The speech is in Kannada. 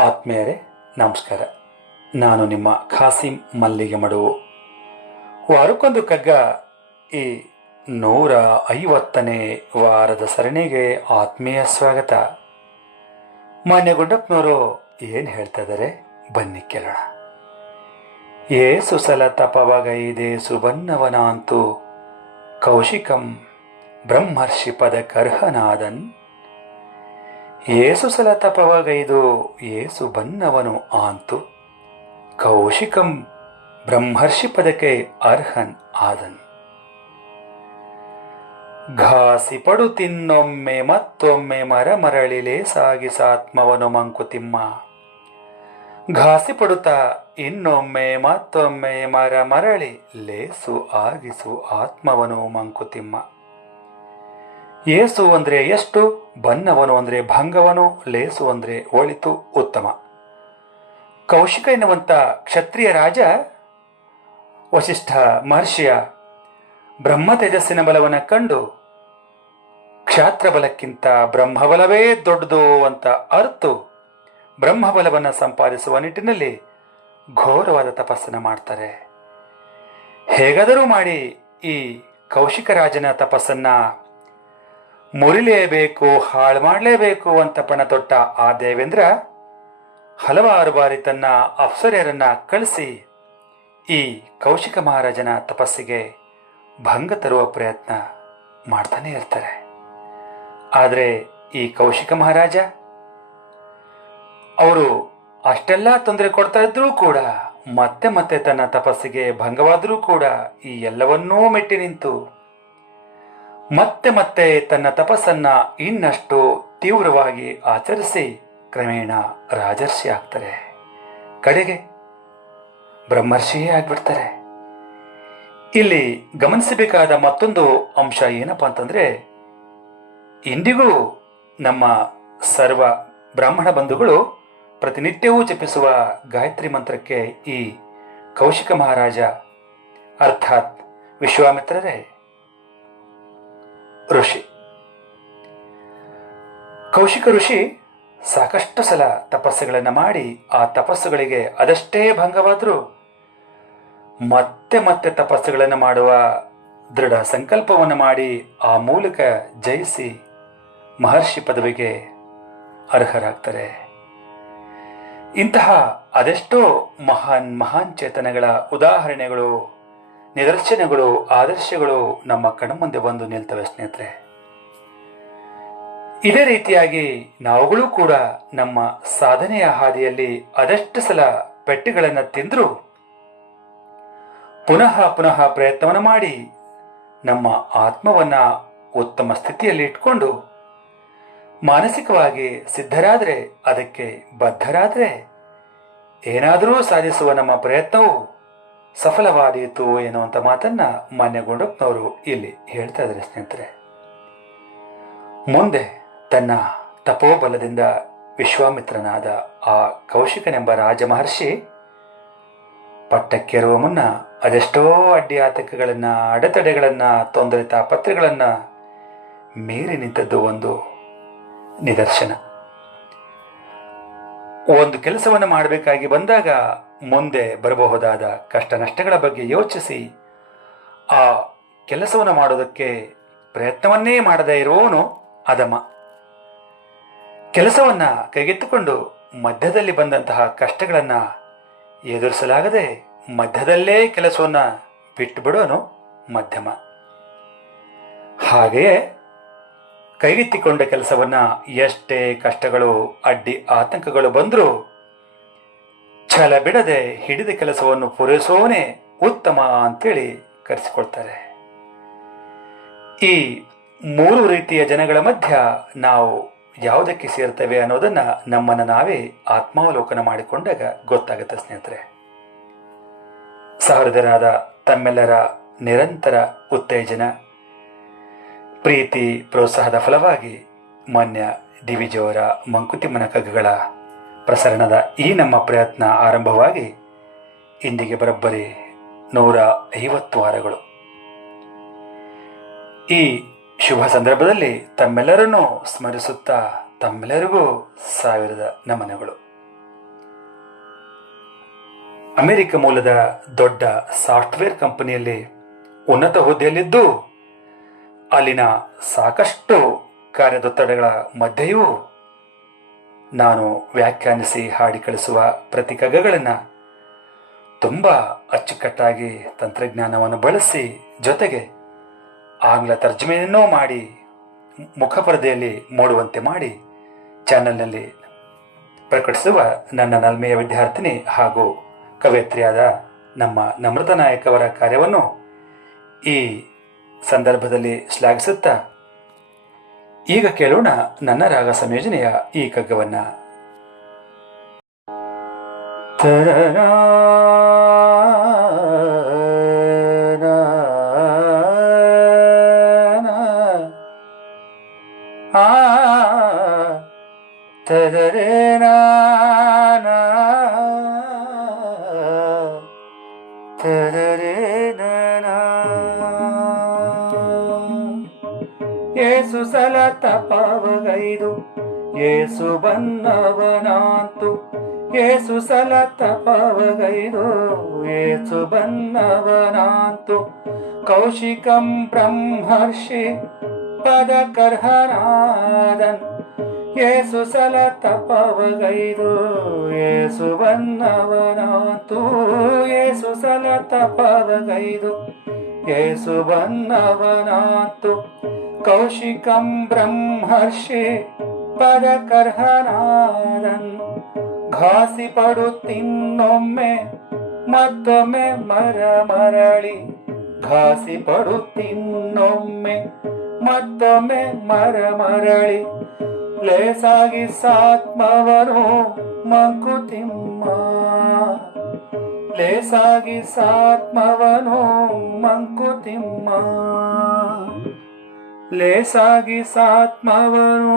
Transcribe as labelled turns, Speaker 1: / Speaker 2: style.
Speaker 1: ಆತ್ಮೀಯರೇ ನಮಸ್ಕಾರ. ನಾನು ನಿಮ್ಮ ಖಾಸಿಂ ಮಲ್ಲಿಗೆ ಮಡು ವಾರಕ್ಕೊಂದು ಕಗ್ಗ ಈ ನೂರ ಐವತ್ತನೇ ವಾರದ ಸರಣಿಗೆ ಆತ್ಮೀಯ ಸ್ವಾಗತ. ಮಾನ್ಯ ಗುಂಡಪ್ಪನವರು ಏನು ಹೇಳ್ತಾ ಇದ್ದಾರೆ ಬನ್ನಿ ಕೇಳೋಣ. ಏಸು ಸಲ ತಪವಗೈದೆ ಸುಬನ್ನವನ ಅಂತೂ ಕೌಶಿಕಂ ಬ್ರಹ್ಮರ್ಷಿ ಪದಕರ್ಹನಾದನ್ ಏಸು ಸಲ ತಪವಗೈದು ಏಸು ಬನ್ನವನು ಆಂತು. ಕೌಶಿಕಂ ಬ್ರಹ್ಮರ್ಷಿ ಪದಕ್ಕೆ ಅರ್ಹನ್ ಆದನ್. ಘಾಸಿ ಪಡು ತಿನ್ನೊಮ್ಮೆ, ಮತ್ತೊಮ್ಮೆ ಮರ ಮರಳಿಲೇ ಸಾಗಿಸಾತ್ಮವನು ಮಂಕುತಿಮ್ಮ. ಘಾಸಿ ಪಡುತ್ತಾ ಇನ್ನೊಮ್ಮೆ, ಮತ್ತೊಮ್ಮೆ ಮರ ಮರಳಿ ಲೇಸು ಆಗಿಸು ಆತ್ಮವನು ಮಂಕುತಿಮ್ಮ. ಏಸು ಅಂದ್ರೆ ಎಷ್ಟು? ಬನ್ನವನು ಅಂದ್ರೆ ಭಂಗವನು, ಲೇಸು ಅಂದ್ರೆ ಒಳಿತು ಉತ್ತಮ. ಕೌಶಿಕ ಎನ್ನುವಂತ ಕ್ಷತ್ರಿಯ ರಾಜ ವಶಿಷ್ಠ ಮಹರ್ಷಿಯ ಬ್ರಹ್ಮ ತೇಜಸ್ಸಿನ ಬಲವನ್ನು ಕಂಡು ಕ್ಷಾತ್ರ ಬಲಕ್ಕಿಂತ ಬ್ರಹ್ಮಬಲವೇ ದೊಡ್ಡದು ಅಂತ ಅರ್ತು ಬ್ರಹ್ಮಬಲವನ್ನು ಸಂಪಾದಿಸುವ ನಿಟ್ಟಿನಲ್ಲಿ ಘೋರವಾದ ತಪಸ್ಸನ್ನು ಮಾಡ್ತಾರೆ. ಹೇಗಾದರೂ ಮಾಡಿ ಈ ಕೌಶಿಕ ರಾಜನ ತಪಸ್ಸನ್ನ ಮುರಿಲೇಬೇಕು, ಹಾಳು ಮಾಡಲೇಬೇಕು ಅಂತ ಪಣ ತೊಟ್ಟ ಆ ದೇವೇಂದ್ರ ಹಲವಾರು ಬಾರಿ ತನ್ನ ಅಪ್ಸರ್ಯರನ್ನ ಕಳಿಸಿ ಈ ಕೌಶಿಕ ಮಹಾರಾಜನ ತಪಸ್ಸಿಗೆ ಭಂಗ ತರುವ ಪ್ರಯತ್ನ ಮಾಡ್ತಾನೆ ಇರ್ತಾರೆ. ಆದರೆ ಈ ಕೌಶಿಕ ಮಹಾರಾಜ, ಅವರು ಅಷ್ಟೆಲ್ಲ ತೊಂದರೆ ಕೊಡ್ತಾ ಇದ್ರೂ ಕೂಡ, ಮತ್ತೆ ಮತ್ತೆ ತನ್ನ ತಪಸ್ಸಿಗೆ ಭಂಗವಾದರೂ ಕೂಡ ಈ ಎಲ್ಲವನ್ನೂ ಮೆಟ್ಟಿ ನಿಂತು ಮತ್ತೆ ಮತ್ತೆ ತನ್ನ ತಪಸ್ಸನ್ನ ಇನ್ನಷ್ಟು ತೀವ್ರವಾಗಿ ಆಚರಿಸಿ ಕ್ರಮೇಣ ರಾಜರ್ಷಿ ಆಗ್ತಾರೆ. ಕಡೆಗೆ ಬ್ರಹ್ಮರ್ಷಿಯೇ ಆಗ್ಬಿಡ್ತಾರೆ. ಇಲ್ಲಿ ಗಮನಿಸಬೇಕಾದ ಮತ್ತೊಂದು ಅಂಶ ಏನಪ್ಪಾ ಅಂತಂದ್ರೆ, ಇಂದಿಗೂ ನಮ್ಮ ಸರ್ವ ಬ್ರಾಹ್ಮಣ ಬಂಧುಗಳು ಪ್ರತಿನಿತ್ಯವೂ ಜಪಿಸುವ ಗಾಯತ್ರಿ ಮಂತ್ರಕ್ಕೆ ಈ ಕೌಶಿಕ ಮಹಾರಾಜ, ಅರ್ಥಾತ್ ವಿಶ್ವಾಮಿತ್ರರೇ ಋಷಿ. ಕೌಶಿಕ ಋಷಿ ಸಾಕಷ್ಟು ಸಲ ತಪಸ್ಸುಗಳನ್ನು ಮಾಡಿ ಆ ತಪಸ್ಸುಗಳಿಗೆ ಅದಷ್ಟೇ ಭಂಗವಾದರೂ ಮತ್ತೆ ಮತ್ತೆ ತಪಸ್ಸುಗಳನ್ನು ಮಾಡುವ ದೃಢ ಸಂಕಲ್ಪವನ್ನು ಮಾಡಿ ಆ ಮೂಲಕ ಜಯಿಸಿ ಮಹರ್ಷಿ ಪದವಿಗೆ ಅರ್ಹರಾಗ್ತಾರೆ. ಇಂತಹ ಅದೆಷ್ಟೋ ಮಹಾನ್ ಮಹಾನ್ ಚೇತನಗಳ ಉದಾಹರಣೆಗಳು ನಿದರ್ಶನಗಳು, ಆದರ್ಶಗಳು ನಮ್ಮ ಕಣ್ಮುಂದೆ ಬಂದು ನಿಲ್ತವೆ ಸ್ನೇಹಿತರೆ. ಇದೇ ರೀತಿಯಾಗಿ ನಾವುಗಳು ಕೂಡ ನಮ್ಮ ಸಾಧನೆಯ ಹಾದಿಯಲ್ಲಿ ಅದಷ್ಟು ಸಲ ಪೆಟ್ಟುಗಳನ್ನು ತಿಂದರೂ ಪುನಃ ಪುನಃ ಪ್ರಯತ್ನವನ್ನು ಮಾಡಿ ನಮ್ಮ ಆತ್ಮವನ್ನ ಉತ್ತಮ ಸ್ಥಿತಿಯಲ್ಲಿ ಇಟ್ಕೊಂಡು ಮಾನಸಿಕವಾಗಿ ಸಿದ್ಧರಾದರೆ, ಅದಕ್ಕೆ ಬದ್ಧರಾದರೆ ಏನಾದರೂ ಸಾಧಿಸುವ ನಮ್ಮ ಪ್ರಯತ್ನವು ಸಫಲವಾದೀತು ಎನ್ನುವಂಥ ಮಾತನ್ನ ಮಾನ್ಯಗೊಂಡಪ್ಪನವರು ಇಲ್ಲಿ ಹೇಳ್ತಾ ಇದ್ದಾರೆ ಸ್ನೇಹಿತರೆ. ಮುಂದೆ ತನ್ನ ತಪೋಬಲದಿಂದ ವಿಶ್ವಾಮಿತ್ರನಾದ ಆ ಕೌಶಿಕನೆಂಬ ರಾಜಮಹರ್ಷಿ ಪಟ್ಟಕ್ಕೇರುವ ಮುನ್ನ ಅದೆಷ್ಟೋ ಅಡ್ಡಿ ಆತಂಕಗಳನ್ನ, ಅಡೆತಡೆಗಳನ್ನ ತೊಂದರೆ ತಾಪತ್ರೆಗಳನ್ನು ಮೀರಿ ನಿಂತದ್ದು ಒಂದು ನಿದರ್ಶನ. ಒಂದು ಕೆಲಸವನ್ನು ಮಾಡಬೇಕಾಗಿ ಬಂದಾಗ ಮುಂದೆ ಬರಬಹುದಾದ ಕಷ್ಟ ನಷ್ಟಗಳ ಬಗ್ಗೆ ಯೋಚಿಸಿ, ಆ ಕೆಲಸವನ್ನು ಮಾಡೋದಕ್ಕೆ ಪ್ರಯತ್ನವನ್ನೇ ಮಾಡದೇ ಇರುವವನು ಅದಮ ಕೆಲಸವನ್ನ ಕೈಗೆತ್ತಿಕೊಂಡು ಮಧ್ಯದಲ್ಲಿ ಬಂದಂತಹ ಕಷ್ಟಗಳನ್ನು ಎದುರಿಸಲಾಗದೆ ಮಧ್ಯದಲ್ಲೇ ಕೆಲಸವನ್ನ ಬಿಟ್ಟು ಬಿಡೋನು ಮಧ್ಯಮ. ಹಾಗೆಯೇ ಕೈಗೆತ್ತಿಕೊಂಡ ಕೆಲಸವನ್ನ ಎಷ್ಟೇ ಕಷ್ಟಗಳು, ಅಡ್ಡಿ ಆತಂಕಗಳು ಬಂದರೂ ಛಲ ಬಿಡದೆ ಹಿಡಿದ ಕೆಲಸವನ್ನು ಪೂರೈಸೋನೆ ಉತ್ತಮ ಅಂತೇಳಿ ಕರೆಸಿಕೊಳ್ತಾರೆ ಈ ಮೂರು ರೀತಿಯ ಜನಗಳ ಮಧ್ಯ ನಾವು ಯಾವುದಕ್ಕೆ ಸೇರ್ತೇವೆ ಅನ್ನೋದನ್ನ ನಮ್ಮನ್ನು ನಾವೇ ಆತ್ಮಾವಲೋಕನ ಮಾಡಿಕೊಂಡಾಗ ಗೊತ್ತಾಗುತ್ತೆ ಸ್ನೇಹಿತರೆ. ಸಹೃದಯನಾದ ತಮ್ಮೆಲ್ಲರ ನಿರಂತರ ಉತ್ತೇಜನ, ಪ್ರೀತಿ, ಪ್ರೋತ್ಸಾಹದ ಫಲವಾಗಿ ಮಾನ್ಯ ದಿವಿಜಿಯವರ ಮಂಕುತಿಮ್ಮನ ಕಗ್ಗಗಳ ಪ್ರಸರಣದ ಈ ನಮ್ಮ ಪ್ರಯತ್ನ ಆರಂಭವಾಗಿ ಇಂದಿಗೆ ಬರಬ್ಬರಿ ನೂರ ಐವತ್ತು ವಾರಗಳು. ಈ ಶುಭ ಸಂದರ್ಭದಲ್ಲಿ ತಮ್ಮೆಲ್ಲರನ್ನೂ ಸ್ಮರಿಸುತ್ತಾ ತಮ್ಮೆಲ್ಲರಿಗೂ ಸಾವಿರದ ನಮನಗಳು. ಅಮೆರಿಕ ಮೂಲದ ದೊಡ್ಡ ಸಾಫ್ಟ್ವೇರ್ ಕಂಪನಿಯಲ್ಲಿ ಉನ್ನತ ಹುದ್ದೆಯಲ್ಲಿದ್ದು, ಅಲ್ಲಿನ ಸಾಕಷ್ಟು ಕಾರ್ಯದೊತ್ತಡಗಳ ಮಧ್ಯೆಯೂ ನಾನು ವ್ಯಾಖ್ಯಾನಿಸಿ ಹಾಡಿ ಕಳಿಸುವ ಪ್ರತಿ ಕಗ್ಗಗಳನ್ನು ತುಂಬ ಅಚ್ಚುಕಟ್ಟಾಗಿ ತಂತ್ರಜ್ಞಾನವನ್ನು ಬಳಸಿ ಜೊತೆಗೆ ಆಂಗ್ಲ ತರ್ಜಮೆಯನ್ನೂ ಮಾಡಿ ಮುಖಪರದೆಯಲ್ಲಿ ಮೂಡುವಂತೆ ಮಾಡಿ ಚಾನೆಲ್ನಲ್ಲಿ ಪ್ರಕಟಿಸುವ ನನ್ನ ನಲ್ಮೆಯ ವಿದ್ಯಾರ್ಥಿನಿ ಹಾಗೂ ಕವಯತ್ರಿಯಾದ ನಮ್ಮ ನಮ್ರತ ನಾಯಕ್ ಕಾರ್ಯವನ್ನು ಈ ಸಂದರ್ಭದಲ್ಲಿ ಶ್ಲಾಘಿಸುತ್ತಾ ಈಗ ಕೇಳೋಣ ನನ್ನ ರಾಗ ಸಂಯೋಜನೆಯ ಈ ಕಗ್ಗವನ್ನ ತರರಾ ಏಸು ಬನ್ನವನಾಂತು ಏಸು ಸಲ ತಪವಗೈದು ಏಸು ಬನ್ನವನಾಂತು ಕೌಶಿಕಂ ಬ್ರಹ್ಮರ್ಷಿ ಪದಕರ್ಹನಾದನ್, ಏಸು ಸಲ ತಪವಗೈದು ಏಸು ಬನ್ನವನಾಂತು ಏಸು ಸಲ ತಪವಗೈದು ಏಸು ಬನ್ನವನಾಂತು ಕೌಶಿಕಂ ಬ್ರಹ್ಮರ್ಷಿ ಪದಕರ್ಹನಾದನ್ ಘಾಸಿ ಪಡುತ್ತಿನ್ನೊಮ್ಮೆ ಮತ್ತೊಮ್ಮೆ ಮರ ಮರಳಿ ಘಾಸಿ ಪಡುತ್ತಿನ್ನೊಮ್ಮೆ ಮತ್ತೊಮ್ಮೆ ಮರ ಮರಳಿ ಲೇಸಾಗಿ ಸಾತ್ಮವನು ಮಂಕುತಿಮ್ಮ ಲೇಸಾಗಿ ಸಾತ್ಮವನು ಮಂಕುತಿಮ್ಮ ಲೇಸಾಗಿ ಸಾತ್ಮವನು